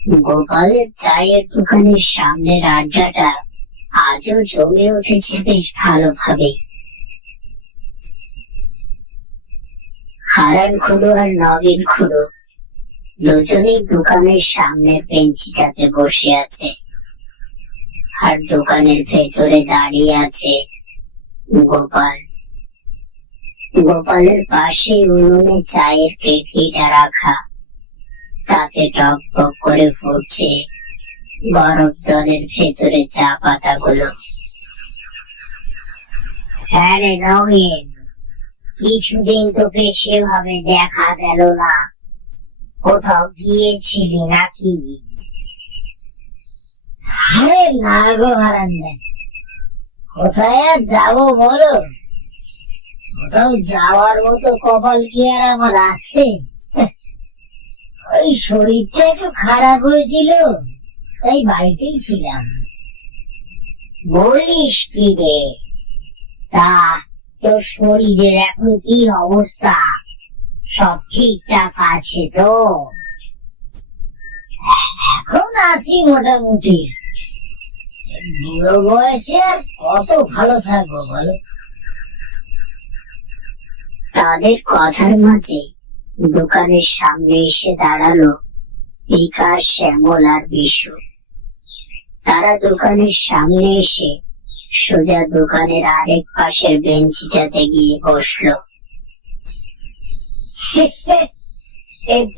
গোপালের চায়ের দোকানের সামনের আড্ডাটা আজও জমে উঠেছে বেশ ভালোভাবেই। হারান খুড়ো আর নগেন খুড়ো দুজনেই দোকানের সামনের বেঞ্চিটাতে বসে আছে, আর দোকানের ভেতরে দাঁড়িয়ে আছে গোপাল। গোপালের পাশে উনুনে চায়ের কেটলিটা রাখা, তাতে টক টক করে ফুটছে বরফ জলের ভেতরে চা পাতাগুলো। হ্যাঁ রে নগেন, কিছুদিন তোকে সেভাবে দেখা গেল না, কোথাও গিয়েছিলি নাকি? আরে না গো হারান, কোথায় আর যাবো বলো? কোথাও যাওয়ার মতো কপাল কি আর আমার আছে? ওই শরীরটা একটু খারাপ হয়েছিল, তাই বাড়িতেই ছিলাম। বলিস কি রে? তা তোর শরীরের এখন কি অবস্থা? সব ঠিকঠাক আছে তো? এখন আছি মোটামুটি। বুড়ো বয়সে আর কত ভালো থাকবো বলো? তাদের কথার মাঝে দোকানের সামনে এসে দাঁড়ালো বিকাশ, শ্যামল আর বিশু। তারা দোকানের সামনে এসে সোজা দোকানের আরেক পাশের বেঞ্চিটাতে গিয়ে বসলো।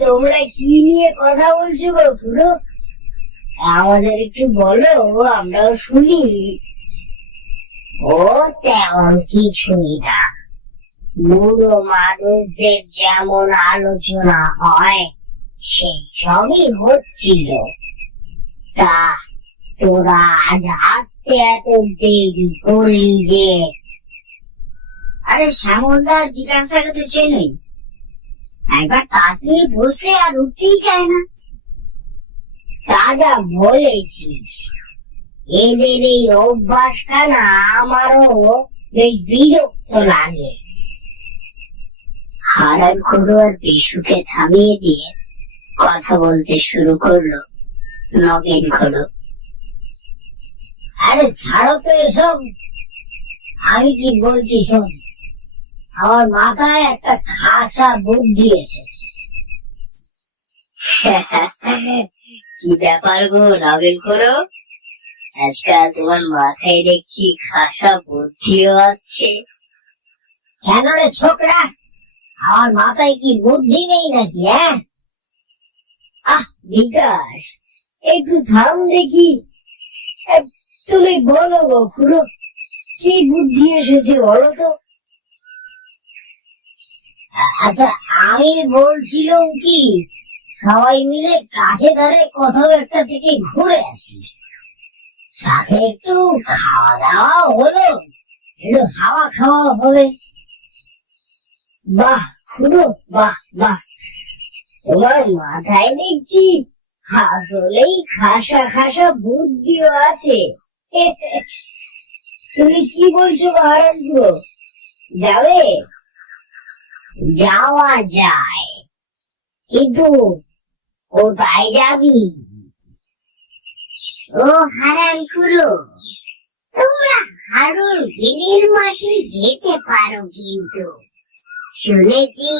তোমরা কি নিয়ে কথা বলছো গো খুড়ো? আমাদের একটু বলো, আমরাও শুনি। ও তেমন কিছুই না, বুড়ো মানুষদের যেমন আলোচনা হয় সেই সবই হচ্ছিল। তা তোরা আজ আসতে এত দেরি করলি যে? আরে শ্যামলদার বিকাশটাকে তো চেনই, একবার কাজ নিয়ে বসলে আর উঠতেই চায় না। তা যা বলেছিস, এদের এই অভ্যাসটা না আমারও বেশ বিরক্ত লাগে। হারান খুড়ো আর বিশুকে থামিয়ে দিয়ে কথা বলতে শুরু করলো নগেন খুড়ো। আরে ছাড়ো তো এসব, আমি কি বলছি শোন। আমার মাথায় একটা খাসা বুদ্ধি এসেছে। কি ব্যাপার গো নগেন খুড়ো, আজকাল তোমার মাথায় দেখছি খাসা বুদ্ধিও আসছে। কেন রে ছোকরা, আমার মাথায় কি বুদ্ধি নেই নাকি? হ্যাঁ, আহ বিকাশ, একটু থাম দেখি। তুমি বলো গো খুড়ো, কি বুদ্ধি এসেছে বলো তো? আচ্ছা, আমি বলছিলাম কি, সবাই মিলে কাছে ধারে কোথাও একটা থেকে ঘুরে আসি, সাথে একটু খাওয়া দাওয়া হলো, একটু হাওয়া খাওয়া হবে। বাহ খুড়ো, বাহ বাহ, তোমার মাথায় দেখছি আসলেই খাসা খাসা বুদ্ধিও আছে। তুমি কি বলছো হারান খুড়ো, যাবে? যাওয়া যায়, কিন্তু কোথায় যাবি? ও হারান খুড়ো, তোমরা হারুর বিলের মাঠে যেতে পারো, কিন্তু শুনেছি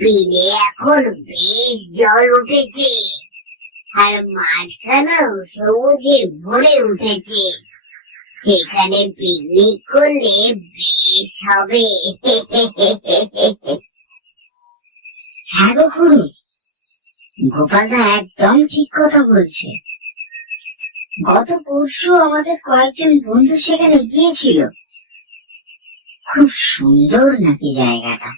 বিলে এখন বেশ জল উঠেছে, আর মাঝখানেও সবুজে ভরে উঠেছে। সেখানে পিকনিক করলে বেশ হবে। হ্যাঁ গো খুড়ো, গোপালদা একদম ঠিক কথা বলছে। গত পরশু আমাদের কয়েকজন বন্ধু সেখানে গিয়েছিল, খুব সুন্দর নাকি জায়গাটা।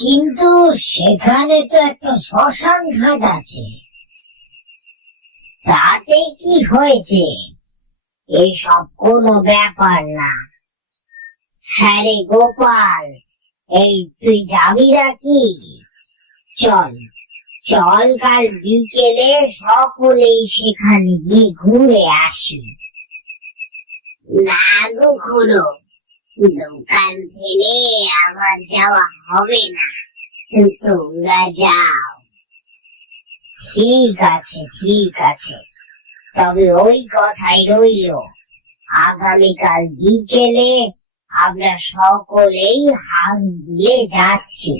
কিন্তু সেখানে তো একটা শ্মশান ঘাট আছে, তাতে কি হয়েছে? এইসব কোনো ব্যাপার না। হ্যাঁ রে গোপাল, এই তুই যাবি নাকি? চল চল, কাল বিকেলে সকলেই সেখানে গিয়ে ঘুরে আসি। না গো খুড়ো, দোকান ফেলে আমার যাওয়া হবে না, তোমরা যাও। ঠিক আছে, ঠিক আছে, তবে ওই কথাই রইল, আগামীকাল বিকেলে আমরা সকলেই হাত দিয়ে যাচ্ছি।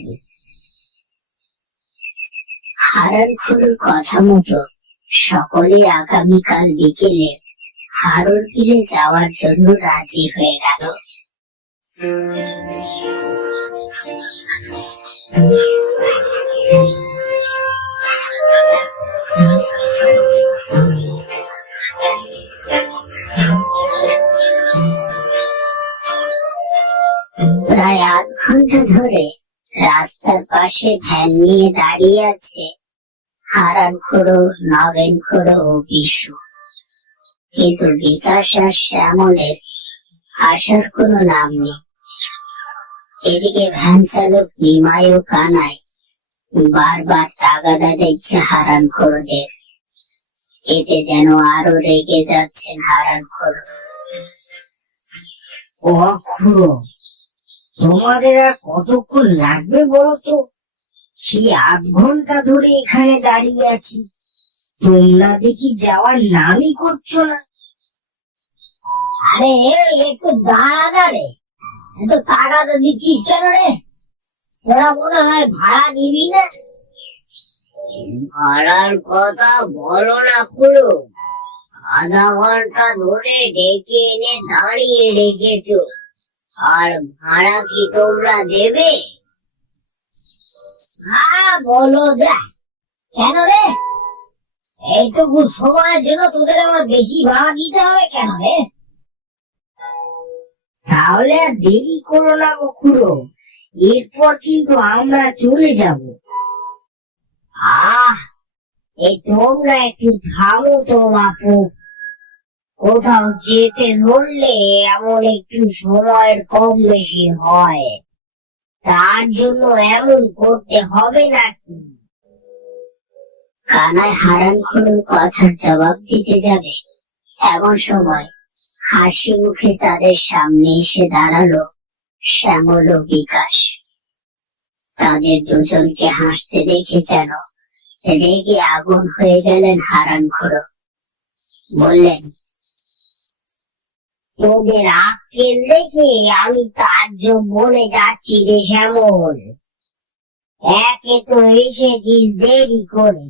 হারানখুড়োর কথা মতো সকলে আগামীকাল বিকেলে হারুর বিলে যাওয়ার জন্য রাজি হয়ে গেল। প্রায় আধ ঘন্টা ধরে রাস্তার পাশে ভ্যান নিয়ে দাঁড়িয়ে আছে হারানখুড়ো, নগেনখুড়ো ও বিশু, কিন্তু বিকাশ আর শ্যামলের আসার কোনো নাম নেই। এদিকে ভ্যান চালক নিমাই ও কানাই বারবার তাগাদা দিচ্ছে হারানখুড়োদের, এতে যেন আরো রেগে যাচ্ছেন হারানখুড়ো। ও খুড়ো, তোমাদের আর কতক্ষণ লাগবে বলো তো? সেই আধ ঘন্টা ধরে এখানে দাঁড়িয়ে আছি, তোমরা দেখি যাওয়ার নামই করছো না। আরে একটু দাঁড়া না রে, এত তাগাদা দিচ্ছিস কেন রে? তোরা মনে হয় ভাড়া নিবি না? ভাড়ার কথা বলো না খুড়ো, আধা ঘন্টা ধরে ডেকে এনে দাঁড়িয়ে রেখেছো, আর ভাড়া কি তোমরা দেবে? হ্যাঁ বলো যা, কেন রে? এইটুকু সময়ের জন্য তোদের আমার বেশি ভাড়া দিতে হবে কেন রে? তাহলে আর দেরি করো না গো খুড়ো, এরপর কিন্তু আমরা চলে যাব। এই তোমরা একটু থামো তো বাপু, কোথাও যেতে ধরলে এমন একটু সময়ের কম বেশি হয়, তার জন্য এমন করতে হবে নাকি? কানাই হারানখুড়োর কথার জবাব দিতে যাবে, এমন সময় হাসি মুখে তাদের সামনে এসে দাঁড়ালো শ্যামল ও বিকাশ। তাদের দুজনকে হাসতে দেখে যেন রেগে আগুন হয়ে গেলেন হারানখুড়ো। বললেন, তোদের আক্কেল দেখে আমি তাজ্জব বলে যাচ্ছি রে শ্যামল। একে তো এসেছিস দেরি করে,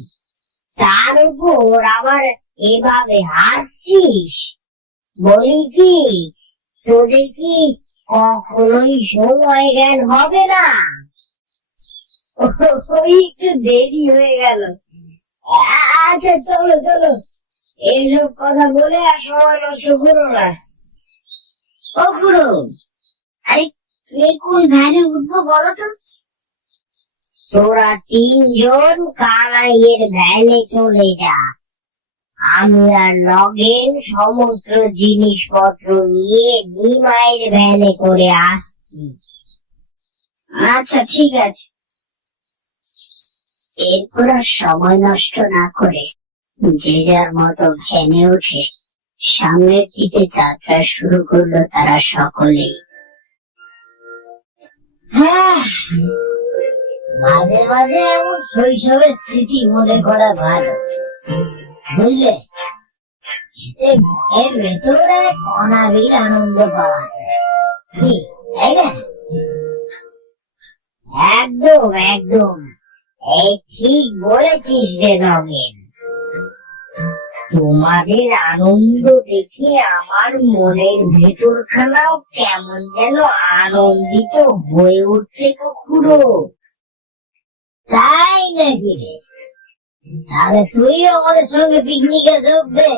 তার উপর আবার এভাবে হাসছিস। বলি কি, তোদের কি কখনোই সময় জ্ঞান হবে না? ওই একটু দেরি হয়ে গেল। আচ্ছা চলো চলো, এইসব কথা বলে আর সময় নষ্ট করো না। ও খুড়ো, আরে কে কোন ভ্যানে উঠবো বলো তো? তোরা তিনজন কানাইয়ের ভ্যানে চলে যা, আমি আর নগেন সমস্ত জিনিসপত্র নিয়ে নিমাইয়ের ভ্যানে করে আসছি। আচ্ছা ঠিক আছে। এরপর আর সময় নষ্ট না করে যে যার মতো ভ্যানে উঠে সামনের দিকে যাত্রা শুরু করলো তারা সকলেই। মাঝে মাঝে এমন শৈশবের স্মৃতি মনে করা ভালো, বুঝলে? এতে মনের ভেতরে অনাবিল আনন্দ পাওয়া যায়, কি তাই না? একদম একদম, এই ঠিক বলেছিস রে নগেন। তোমাদের আনন্দ দেখে আমার মনের ভেতরখানাও কেমন যেন আনন্দিত হয়ে উঠছে গো খুড়ো। তাই নাকি রে? তাহলে তুইও আমাদের সঙ্গে পিকনিকে যোগ দে,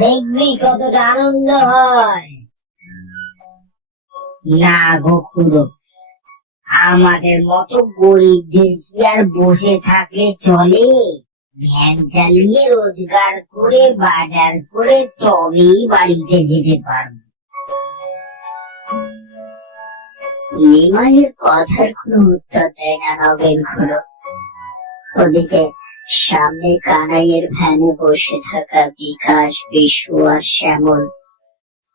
দেখবি কতটা আনন্দ হয়। না গো খুড়ো, আমাদের মতো গরিবদের কি আর বসে থাকলে চলে? ভ্যান চালিয়ে রোজগার করে বাজার করে তবেই বাড়িতে যেতে পারবো। নিমাইয়ের কথার কোনো উত্তর দেয় না নগেনখুড়ো। ওদিকে সামনে কানাইয়ের ভ্যানে বসে থাকা বিকাশ, বিশু আর শ্যামল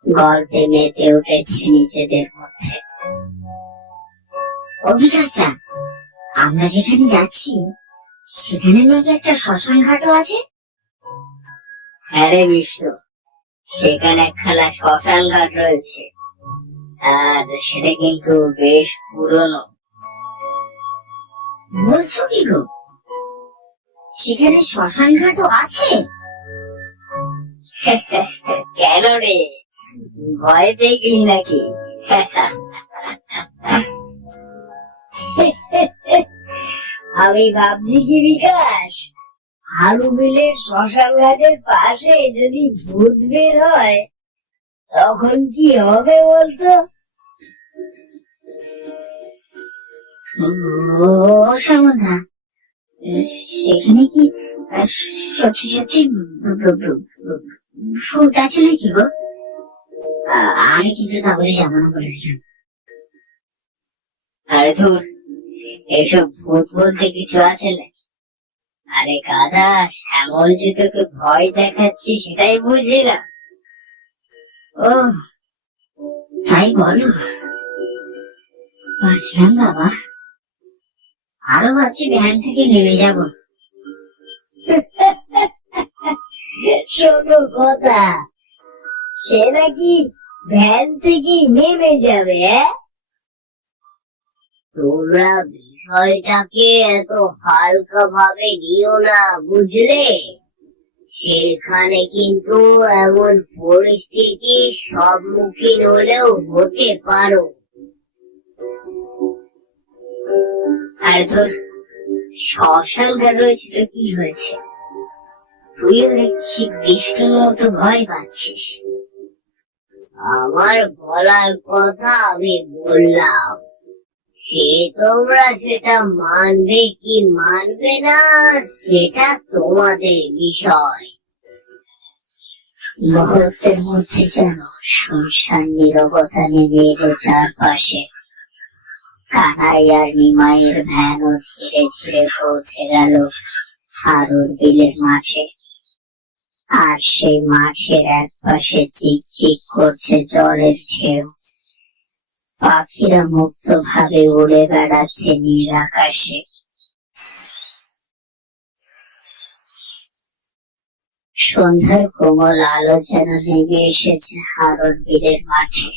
গল্পে মেতে উঠেছে নিজেদের মধ্যে। ও বিকাশদা, আমরা যেখানে যাচ্ছি সেখানে নাকি একটা শ্মশান ঘাটও আছে? হ্যাঁ রে বিষ্ণু, সেখানে একখানা শ্মশান ঘাট রয়েছে, আর সেটা কিন্তু বেশ পুরনো। বলছো কি গো, সেখানে শ্মশান ঘাটও আছে? কেন রে, ভয় পেয়ে গেলি নাকি? আমি ভাবছি কি বিকাশ, হারু বিলের শ্মশান ঘাটের পাশে যদি ভূত বের হয় তখন কি হবে বলতো? ও সমধা, সেখানে কি সত্যি সত্যি ভূত আছে নাকি গো? আমি কিন্তু তাহলে যাবো না বলেছিলাম। আরে ধুর, এসব ভূত বলতে কিছু আছে না। আরে গাধা, শ্যামল যে তোকে ভয় দেখাচ্ছি সেটাই বুঝি না। ও তাই বলো? বুঝলাম বাবা, আরো ভাবছি ভ্যান থেকে নেমে যাব। শোনো কথা, সে নাকি ভ্যান থেকে নেমে যাবে? তোমরা বিষয়টাকে এত হালকা ভাবে নিও না, বুঝলে? সেখানে কিন্তু এমন পরিস্থিতির সম্মুখীন হলেও হতে পারো। আর তোর শ্মশান ঘাট রয়েছে তো কি হয়েছে? তুইও দেখছি বিষ্ণুর মতো ভয় পাচ্ছিস। আমার বলার কথা আমি বললাম, সে তোমরা সেটা মানবে কি মানবে না সেটা তোমাদের বিষয়। মুহূর্তের মধ্যে যেন শুনশান নীরবতা নেমে এলো চারপাশে। কানাই আর নিমাইয়ের ভ্যানও ধীরে ধীরে পৌঁছে গেল হারুর বিলের মাঠে। আর সেই মাঠের এক পাশে চিকচিক করছে জলের ঢেউ। পাখিরা মুক্ত ভাবে উড়ে বেড়াচ্ছে নীল আকাশে। সন্ধ্যার কোমল আলো যেন নেমে এসেছে হারুর বিলের মাঠে।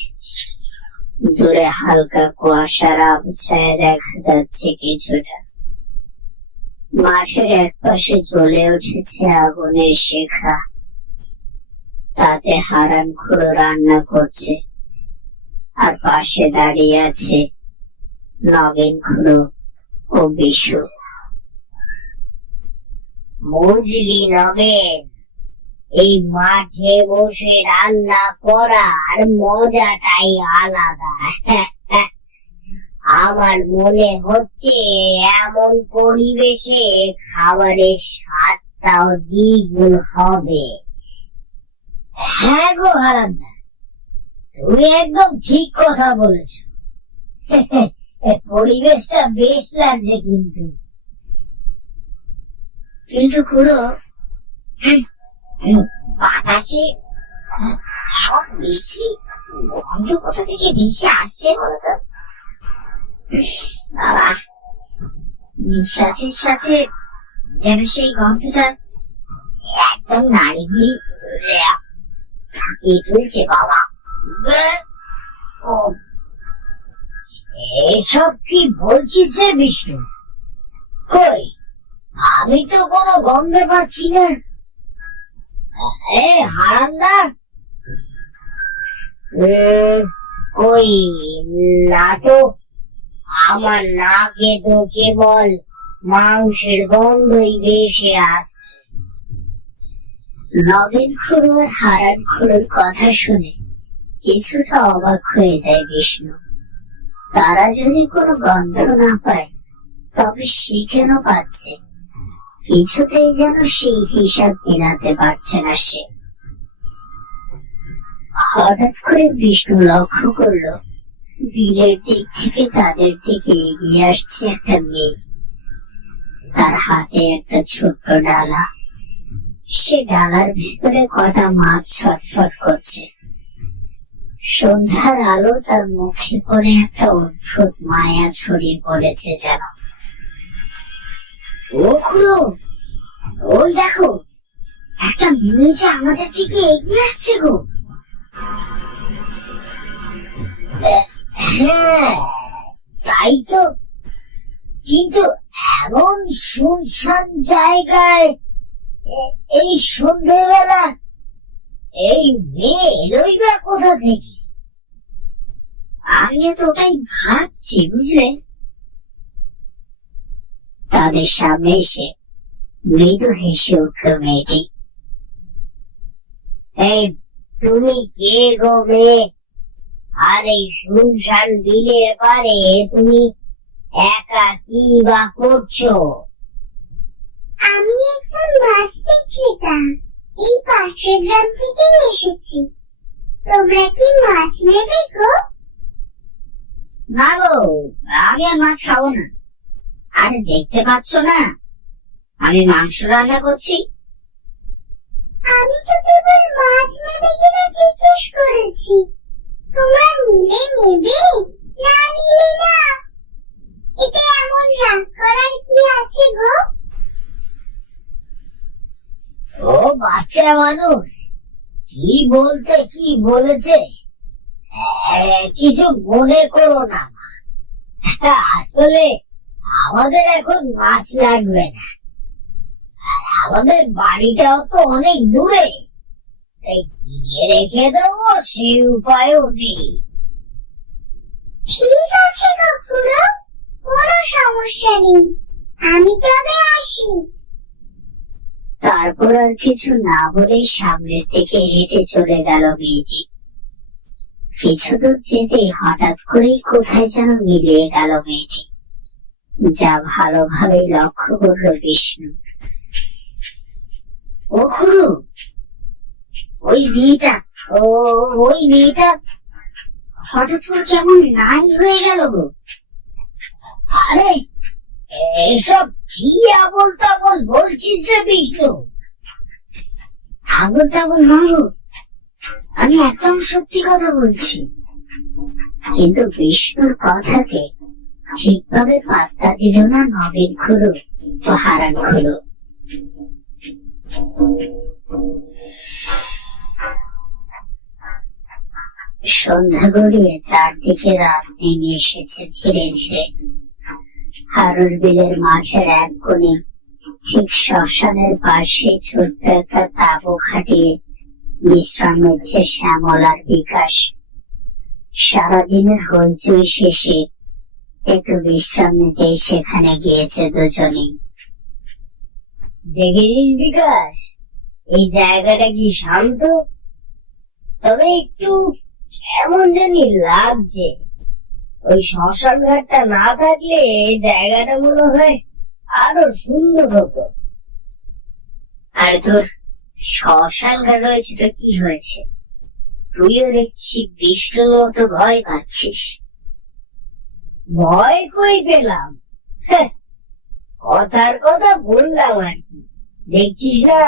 দূরে হালকা কুয়াশার আবছায়া দেখা যাচ্ছে কিছুটা। মাঠের এক পাশে জ্বলে উঠেছে আগুনের শিখা, তাতে হারান খুঁড়ো রান্না করছে। আর পাশে দাঁড়িয়ে আছে নগেন খুঁড়ো ও বিশু। বুঝলি নগেন, এই মাঠে বসে রান্না করার মজাটাই আলাদা। আমার মনে হচ্ছে এমন পরিবেশে খাবারের স্বাদটাও দ্বিগুণ হবে। হ্যাঁ গো হারান্দা, তুমি একদম ঠিক কথা বলেছ। পরিবেশটা বেশ লাগছে কিন্তু কিন্তু খুড়ো, বাতাসে এমন বেশি গন্ধ কোথা থেকে বেশি আসছে বলতো? বাবা, নিঃশ্বাসের সাথে যেন সেই গন্ধটা একদম নাড়িগুলি ঢাকিয়ে তুলছে বাবা। এসব কি বলছিস রে বিষ্ণু? কই, আমি তো কোনো গন্ধ পাচ্ছি না। হারান্দা, কই না তো, আমার নাকে তো কেবল মাংসের গন্ধই ভেসে আসছে। নগেন খুড়ো আর হারান খুড়োর কথা শুনে কিছুটা অবাক হয়ে যায় বিষ্ণু। তারা যদি কোনো গন্ধ না পায় তবে সে কেন পাচ্ছে? কিছুতেই যেন সেই হিসাব মেলাতে পারছে না সে। হঠাৎ করে বিষ্ণু লক্ষ্য করলো বিলের দিক থেকে তাদের দিকে এগিয়ে আসছে একটা মেয়ে। তার হাতে একটা ছোট্ট ডালা। সে ডালার ভেতরে কটা মাছ ছটফট করছে। সন্ধ্যার আলো তার মুখে পড়ে একটা অদ্ভুত মায়া ছড়িয়ে পড়েছে যেন। ও খুড়ো, ওই দেখো একটা মেয়ে আমাদের দিকে এগিয়ে আসছে গো। হ্যাঁ তাই তো, কিন্তু এমন শুনশান জায়গায় এই সন্ধেবেলা এই মেয়ে এলোই বা কোথা থেকে? আমি তো ওটাই ভাবছি, বুঝলে। তাদের সামনে এসে মৃদু হেসে উঠল মেয়েটি। এই তুমি কে গো মেয়ে? আর এই শুনশান বিলের পারে তুমি একা কি বা করছো? আমি একজন মাছ বিক্রেতা, এই পাশের গ্রাম থেকে এসেছি। তোমরা কি মাছ নেবে গো? না গো, আমি আর মাছ খাবো না। আরে দেখতে পাচ্ছ না আমি মাংস রান্না করছি। আমি তো কেবল মাছ নেবে কিনা জিজ্ঞেস করেছি। তোমরা নিলে নেবে, না নিলে না। এতে এমন রাগ করার কি আছে গো? ও বাচ্চা মানুষ, কি বলতে কি বলেছে কিছু মনে করো না মা। আসলে আমাদের এখন মাছ লাগবে না, আর আমাদের বাড়িটাও তো অনেক দূরে, তাই কিনে রেখে দেবো সে উপায়ও নেই। ঠিক আছে গো খুড়ো, কোনো সমস্যা নেই। আমি তবে আসি। তারপর আর কিছু না বলে সামনের দিকে হেঁটে চলে গেল মেয়েটি। কিছু দূর যেতেই হঠাৎ করেই কোথায় যেন মিলিয়ে গেল মেয়েটি, যা ভালোভাবে লক্ষ্য করলো বিষ্ণু। ও খুড়ো, ওই মেয়েটা হঠাৎ করে কেমন নাই হয়ে গেল গো। আরে এসব কি আবল তাবল বলছিস রে বিষ্ণু? আবল তাবল না গো, আমি একদম সত্যি কথা বলছি। কিন্তু বিষ্ণুর কথাকে ঠিকভাবে পাত্তা দিল না নবীন খুড়ো ও হারান খুড়ো। সন্ধ্যা গড়িয়ে চারদিকে রাত নেমে এসেছে ধীরে ধীরে। হারুর বিলের মাঠের এক কোণে ঠিক শ্মশানের পাশে ছোট্ট একটা তাঁবু খাটিয়ে বিশ্রাম নিচ্ছে শ্যামল আর বিকাশ। সারাদিনের হইচই শেষে একটু বিশ্রাম নিতে সেখানে গিয়েছে দুজনেই। দেখেছিস বিকাশ, এই জায়গাটা কি শান্ত, তবে একটু কেমন জানি লাগছে। ওই শ্মশান ঘাটটা না থাকলে এই জায়গাটা মনে হয় আরো সুন্দর হতো। আর তোর শ্মশান ঘাট রয়েছে তো কি হয়েছে? তুইও দেখছি বিষ্ণুর মতো ভয় পাচ্ছিস। ভয় কই পেলাম, কথার কথা বললাম আর কি। দেখছিস না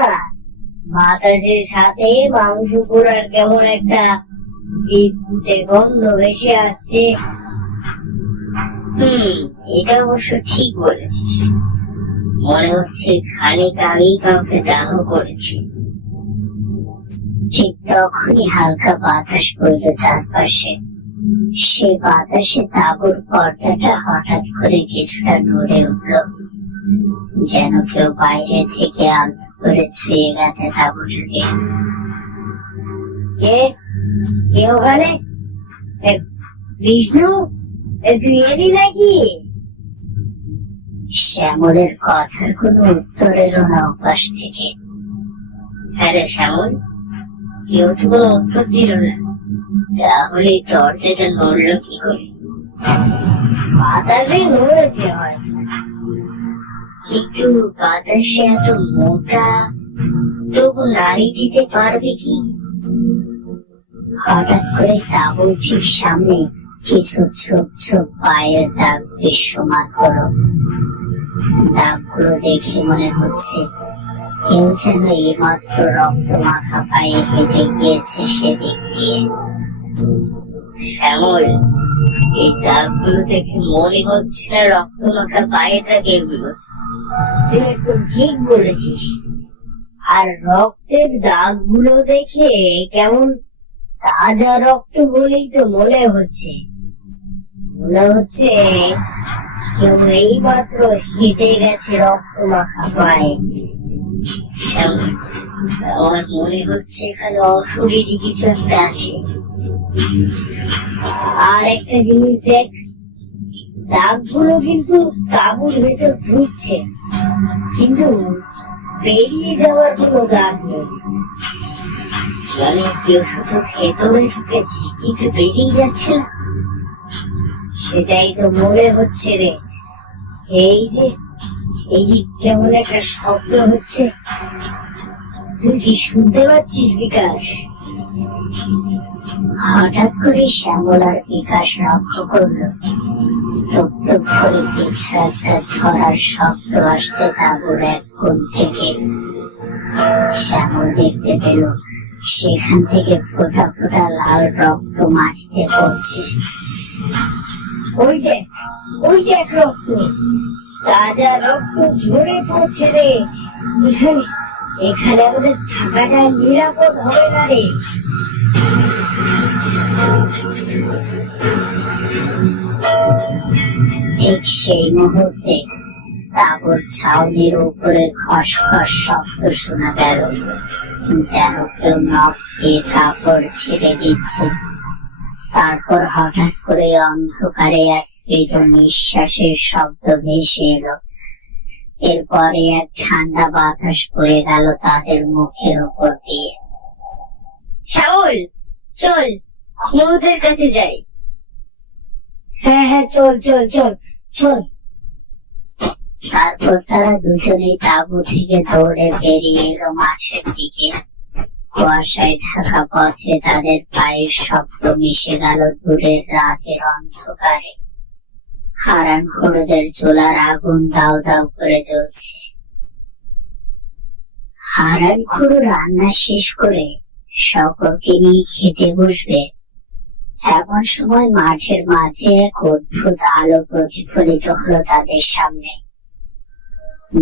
বাতাসের সাথে মাংস পোড়ার কেমন একটা বিদঘুটে গন্ধ ভেসে আসছে। এটা অবশ্য ঠিক বলেছিস, মনে হচ্ছে খানিক আগেই কাউকে দাহ করেছে। ঠিক তখনই হালকা বাতাস বইল চারপাশে। সে বাতাসে তাঁবুর পর্দাটা হঠাৎ করে কিছুটা নড়ে উঠল, যেন কেউ বাইরে থেকে আলতো করে ছুঁয়ে গেছে তাঁবুটাকে। কে কে ওখানে? বিষ্ণু, তুই এলি নাকি? শ্যামলের কথার কোনো উত্তর এলো না ওপাশ থেকে। হ্যাঁ রে শ্যামল, কেউ তো কোনো উত্তর দিল না। তাহলে দরজাটা নড়লো কি করে? বাতাসে নড়েছে হয়তো, কিন্তু বাতাসে এত মোটা তবু নাড়ি দিতে পারবে কি? হঠাৎ করে তাঁবুর ঠিক সামনে কিছু ছোপ ছোপ পায়ের দাগ দৃশ্যমান হলো। দাগগুলো দেখে মনে হচ্ছে কেউ যেন এইমাত্র রক্ত মাখা পায়ে হেঁটে গিয়েছে সেদিক দিয়ে। শ্যামল, এই দাগগুলো দেখে মনে হচ্ছে না রক্ত মাখা পায়ে থাকে এগুলো। তুই একদম ঠিক বলেছিস। আর রক্তের দাগগুলো দেখে কেমন তাজা রক্ত বলেই তো মনে হচ্ছে। কেউ এই মাত্র হেঁটে গেছে রক্ত মাখা পায়ে। আমার মনে হচ্ছে এখানে অশরীরী কিছু একটা আছে। আর একটা জিনিস দেখ, দাগগুলো কিন্তু তাঁবুর ভেতর ঢুকছে, কিন্তু বেরিয়ে যাওয়ার কোনো দাগ নেই। মানে কেউ শুধু ভেতরে ঢুকেছে কিন্তু বেরিয়ে যাচ্ছে না। সেটাই তো মনে হচ্ছে রে। এই যে কেমন একটা শব্দ হচ্ছে, তুই কি শুনতে পাচ্ছিস বিকাশ? হঠাৎ করে শ্যামল আর বিকাশ লক্ষ্য করলো টুক টুক করে কিছু একটা ছড়ার শব্দ আসছে তাঁবুর এক কোণ থেকে। শ্যামল দেখতে পেল সেখান থেকে ফোঁটা ফোঁটা লাল রক্ত মাটিতে পড়ছে। ওই দেখ রক্ত, তাজা রক্ত ঝরে পড়ছে রে। এখানে আমাদের থাকাটা নিরাপদ হবে না রে। ঠিক সেই মুহূর্তে তাঁবুর ছাউনির উপরে খসখস শব্দ শোনা গেল, যেন কেউ নখ দিয়ে কাপড় ছেড়ে দিচ্ছে। তারপর হঠাৎ করে অন্ধকারে এক মৃত নিঃশ্বাসের শব্দ ভেসে এলো। এরপরে এক ঠান্ডা বাতাস বয়ে গেল তাদের মুখের উপর দিয়ে। শ্যামল, চল খুঁড়োদের কাছে যাই। হ্যাঁ, চল চল চল চল। তারপর তারা দুজনেই তাঁবু থেকে দৌড়ে বেরিয়ে এলো মাঠের দিকে। কুয়াশায় ঢাকা পথে তাদের পায়ের শব্দ মিশে গেল দূরের রাতের অন্ধকারে। হারান খুড়োদের চুলার আগুন দাউ দাউ করে জ্বলছে। হারান খুড়ো রান্না শেষ করে সকলকে নিয়ে খেতে বসবে, এমন সময় মাঠের মাঝে এক অদ্ভুত আলো প্রতিফলিত হলো তাদের সামনে।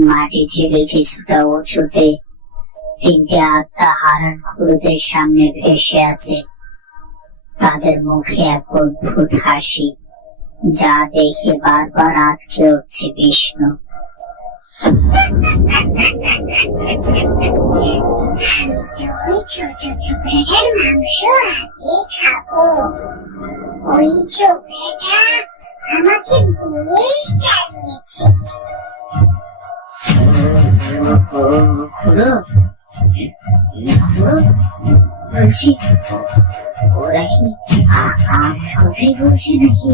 মাটি থেকে কিছুটা উঁচুতে তিনটে আত্মা হারান খুড়োদের সামনে ভেসে আছে। তাদের মুখে এক অদ্ভুত হাসি, যা দেখে বারবার আঁতকে উঠছে বিষ্ণু। ওই ছোট ছোকরাটার মাংস আগে খাবো। ওই ছোকরাটা আমাকে বেশ চালিয়েছে। বলছি ওরা কি আমার কথাই বলছে নাকি?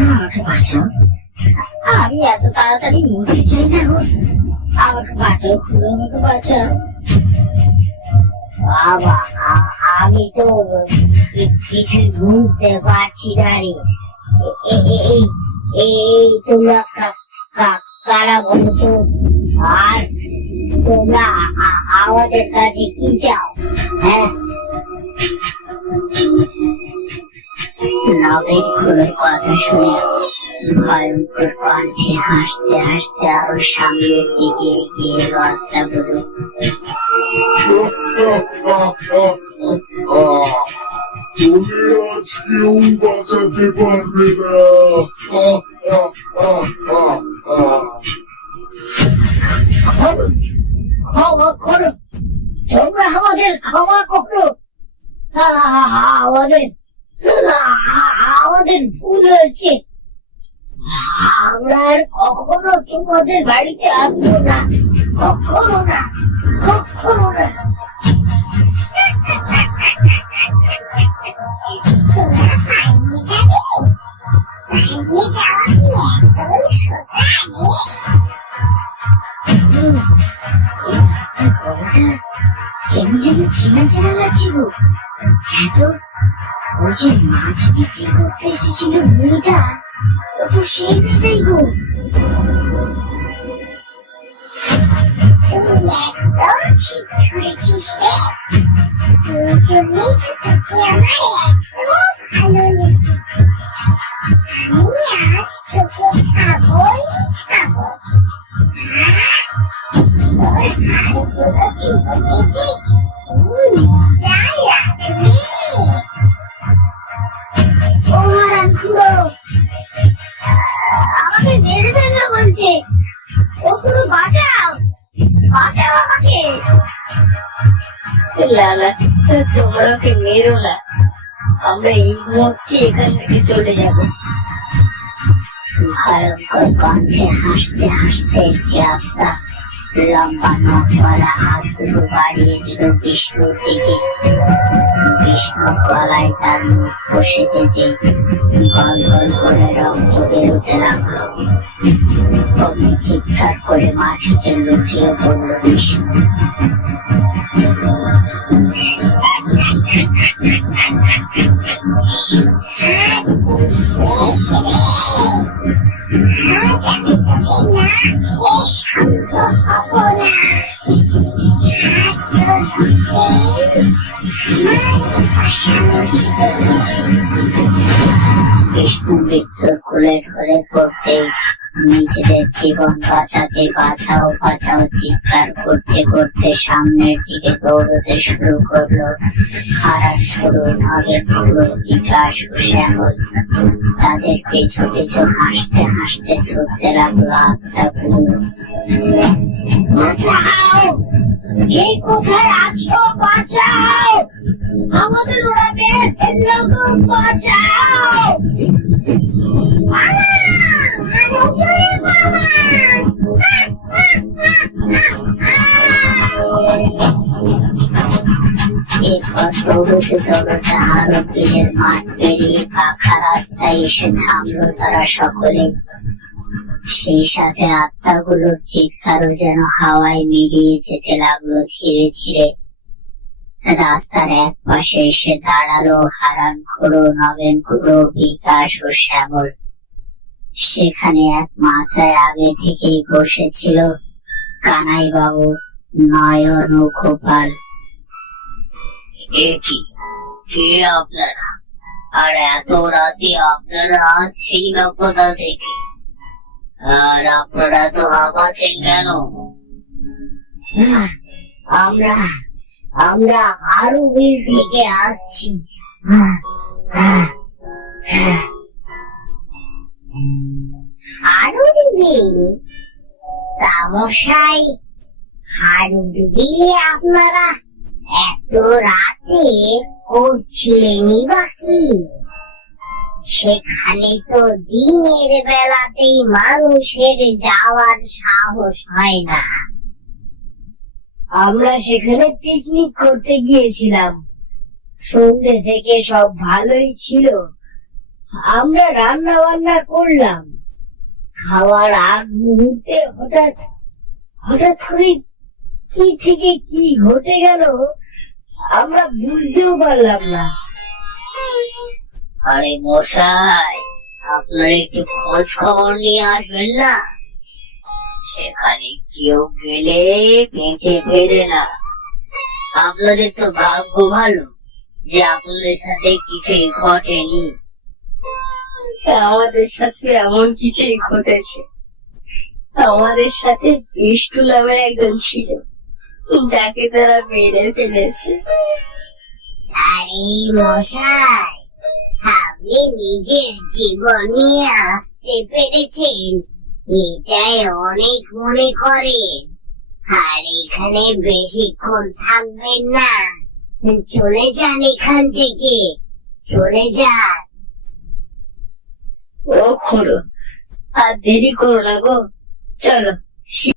আমাকে বাঁচাও, আমি এত তাড়াতাড়ি মরতে চাই না গো। আমাকে বাঁচাও খুড়ো, আমাকে বাঁচাও। বাবা, আমি তো কিছু বুঝতে পারছি না রে। এই তোমরা কারা বলো তো? আর তোমরা আমাদের কাছে কি চাও? হ্যাঁ, নবীন খুড়োর কথা শুনে ভয়ঙ্কর কণ্ঠে হাসতে হাসতে আরো সামনের দিকে এগিয়ে এলো আত্মাগুলো। তুমি আজ কেউ বাঁচাতে পারবে না। ক্ষমা করো, তোমরা আমাদের ক্ষমা করো। আমাদের ভুল হয়েছে। আমরা আর কখনো তোমাদের বাড়িতে আসবো না, কখনো না, কখনো না। তোমরা পালিয়ে যাবে? পালিয়ে যাওয়া কি এতই সোজা কেমন যেন চেনা চেনা লাগছে গো। এত ওই যে মাছ বিক্রি করতে এসেছিল মেয়েটা, ও তো সেই মেয়েটাই গো। তুই একদম ঠিক ধরেছিস রে। এই জন্যই তো তোকে আমার এত ভালো লেগেছে। আমি আজ তোকে খাবোই খাবো। ও হারান খুড়ো, আমাকে মেরে ফেললো বলছে। ও খুড়ো বাঁচাও, বাঁচাও আমাকে। লালা, তোমরা ওকে মেরো না, আমরা এই মুহূর্তে এখান থেকে চলে যাব। ভয়ঙ্কর কণ্ঠে হাসতে হাসতে একটি আত্মা লম্বা নখওয়ালা হাত দুটো বাড়িয়ে দিল বিষ্ণুর দিকে। বিষ্ণুর গলায় তার মুখ বসে যেতেই গল গল করে রক্ত বেরোতে লাগলো। অমনি চিৎকার করে মাটিতে লুটিয়ে পড়ল বিষ্ণু। আজ আমি তোকে না খেয়ে শান্ত হব না। আজ তোর রক্তেই আমার পিপাসা মিটবে। বিষ্ণু মৃত্যুর কোলে ঢলে পড়তেই নিজেদের জীবন বাঁচাতে বাঁচাও বাঁচাও চিৎকার করতে করতে সামনের দিকে দৌড়তে শুরু করলো। হারান খুড়ো, নগেন খুড়ো, বিকাশ ও শ্যামল তাদের পিছু পিছু হাসতে হাসতে ছুটতে লাগলো আত্মাগুলো। বাঁচাও, কে কোথায় আছো? বাঁচাও, আমাদের ওরা মেরে ফেললো গো, বাঁচাও। এরপর দৌড়তে দৌড়তে আরো বিলের মাঠ পেরিয়ে পাকা রাস্তায় এসে থামলো তারা সকলে। সেই সাথে আত্মাগুলোর চিৎকারও যেন হাওয়ায় মিলিয়ে যেতে লাগলো ধীরে ধীরে। রাস্তার এক পাশে এসে দাঁড়ালো হারান খুড়ো, নগেন খুড়ো, বিকাশ ও শ্যামল। সেখানে এক মাচায় আগে থেকেই বসেছিল কানাই বাবু, নয়ন ও গোপাল। কে আপনারা? আর এত রাতে আপনারা আসছেন না কোথা থেকে? আর আপনারা তো হাঁপাচ্ছেন কেন? আমরা আমরা আরো বিল থেকে আসছি। হারুর বিল? তামশাই, হারুর বিলে আপনারা এত রাতে করছিলেনই বা কি? সেখানে তো দিনের বেলাতেই মানুষের যাওয়ার সাহস হয় না। আমরা সেখানে পিকনিক করতে গিয়েছিলাম। সন্ধ্যে থেকে সব ভালোই ছিল। আমরা রান্না বান্না করলাম। খাওয়ার আগ মুহূর্তে হঠাৎ হঠাৎ করে কি থেকে কি ঘটে গেল আমরা বুঝতেও পারলাম না। আরে মশাই, আপনারা একটু খোঁজ খবর নিয়ে আসবেন না? সেখানে কেউ গেলে বেঁচে ফেরে না। আপনাদের তো ভাগ্য ভালো যে আপনাদের সাথে কিছুই ঘটেনি। আমাদের সাথে এমন কিছুই ঘটেছে। আমাদের সাথে বিষ্টু নামের একজন ছিল, যাকে তারা মেরে ফেলেছে। আরে মশাই, আপনি নিজের জীবন নিয়ে আসতে পেরেছেন, এটাই অনেক মনে করেন। আর এখানে বেশিক্ষণ থাকবেন না, চলে যান এখান থেকে, চলে যান। ও খুড়ো, আর দেরি করো না গো, চলো।